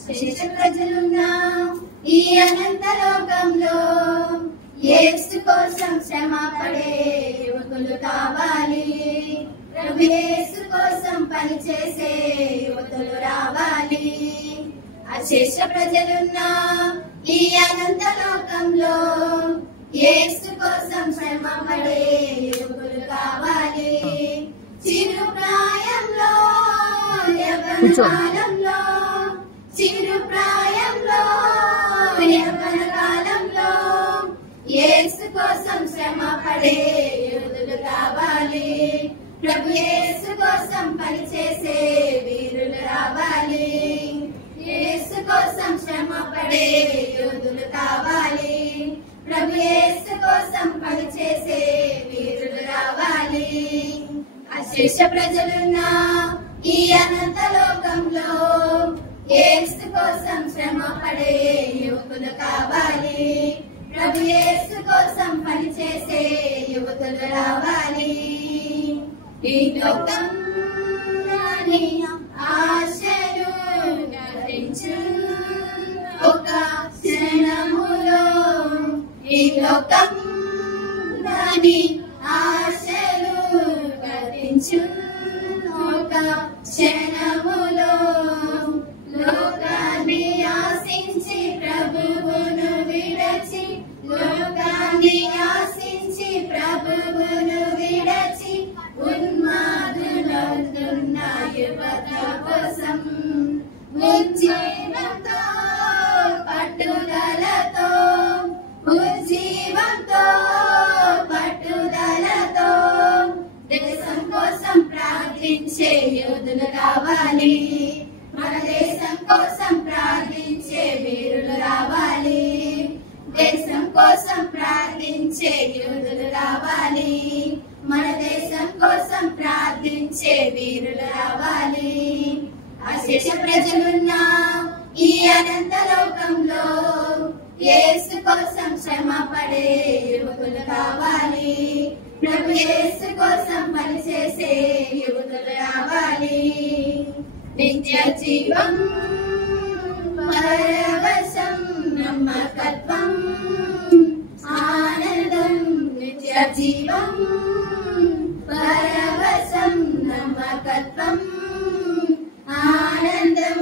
శేష ప్రజలున్న ఈ అనంత లోకంలో యేసు కోసం శ్రమ పడే యువకులు కావాలి. ప్రభు యేసు కోసం పనిచేసే యువకులు రావాలి. అశేష ప్రజలున్న ఈ అనంత లోకంలో యేసు కోసం శ్రమ పడే యువకులు కావాలి. చిరు ప్రాయంలో యవ్వన కాలంలో చిరు ప్రాయంలో యవ్వన కాలంలో యేసు కోసం శ్రమ పడే యోధులు కావాలి. ప్రభు యేసు కోసం పనిచేసే వీరులు రావాలి. యేసు కోసం శ్రమ పడే యోధులు కావాలి. ప్రభు యేసు కోసం పనిచేసే వీరులు రావాలి. అశేష ప్రజలున్న ఈ అనంత లోకంలో యేసు కోసం శ్రమ పడే యువకులు కావాలి. ప్రభు యేసు కోసం పనిచేసే యువకులు రావాలి. ఈ లోకం ఆశలు గతించు ఒక క్షణములో, ఈ లోకం ఆశలు గతించు ఒక క్షణములో, లోకాన్ని ఆశించి ప్రభువును విడచి, లోకాన్ని ఆశించి ప్రభువును విడచి ఉన్మాదులవుతున్న యువత కోసం ఉజ్జీవంతో పట్టుదలతో, ఉజ్జీవంతో పట్టుదలతో దేశం కోసం ప్రార్థించే యోధులు కావాలి. మన దేశం కోసం ప్రార్థించే వీరులు రావాలి. దేశం కోసం ప్రార్థించే యోధులు రావాలి. మన దేశం కోసం ప్రార్థించే వీరులు రావాలి. అశేష ప్రజలున్న ఈ అనంత లోకంలో యేసు కోసం శ్రమ పడే యువకులు కావాలి. ప్రభు యేసు కోసం పనిచేసే యువకులు రావాలి. నిత్య జీవం పరవశం నమ్మకత్వం ఆనందం, నిత్య జీవం పరవశం నమ్మకత్వం ఆనందం,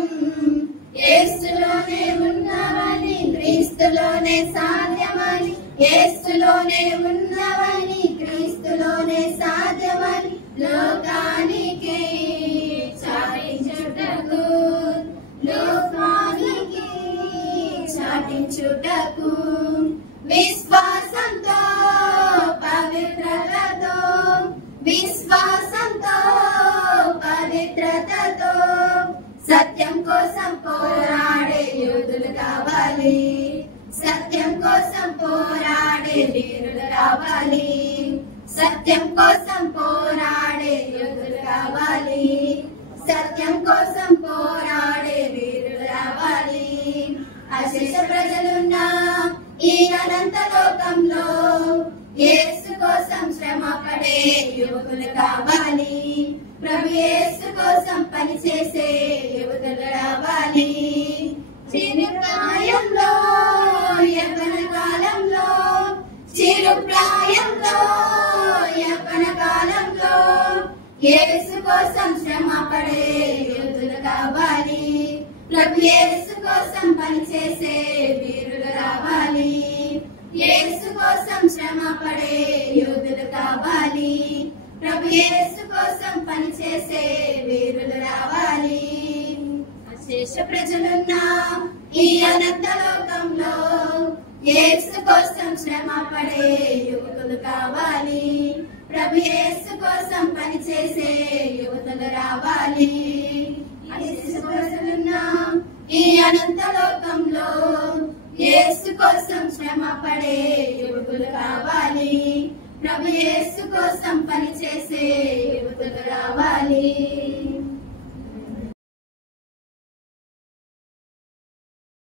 యేసులోనే ఉన్నవని క్రీస్తులోనే సాధ్యమని, యేసులోనే ఉన్నవని క్రీస్తులోనే సాధ్యమని లోకానికి చాటించుటకు, లోకానికి చాటించుటకు విశ్వాసంతో పవిత్రతతో, విశ్వాసంతో పవిత్రతతో సత్యం కోసం పోరాడే యోధులు కావాలి. సత్యం కోసం పోరాడే వీరులు రావాలి. సత్యం కోసం పోరాడే యోధులు కావాలి. సత్యం కోసం పోరాడే వీరులు రావాలి. అశేష ప్రజలున్న ఈ అనంత లోకంలో యేసు కోసం శ్రమ పడే యువకులు కావాలి. ప్రభు యేసు కోసం పనిచేసే యువకులు రావాలి. చిరు ప్రాయంలో యవ్వన కాలంలో, చిరు ప్రాయంలో యవ్వన కాలంలో యేసు కోసం శ్రమ పడే యువకులు కావాలి. ప్రభు యేసు కోసం పనిచేసే వీరులు రావాలి. యేసు కోసం శ్రమ పడే యోధులు కావాలి. ప్రభు యేసు కోసం పనిచేసే వీరులు రావాలి. అశేష ప్రజలున్న ఈ అనంత లోకంలో యేసు కోసం శ్రమ పడే యువకులు కావాలి. ప్రభు యేసు కోసం పనిచేసే యువతులు రావాలి. అశేష ప్రజలున్న ఈ అనంత లోకంలో యేసు కోసం శ్రమ పడే యువకులు కావాలి. ప్రభు యేసు కోసం పనిచేసే యువతులు రావాలి.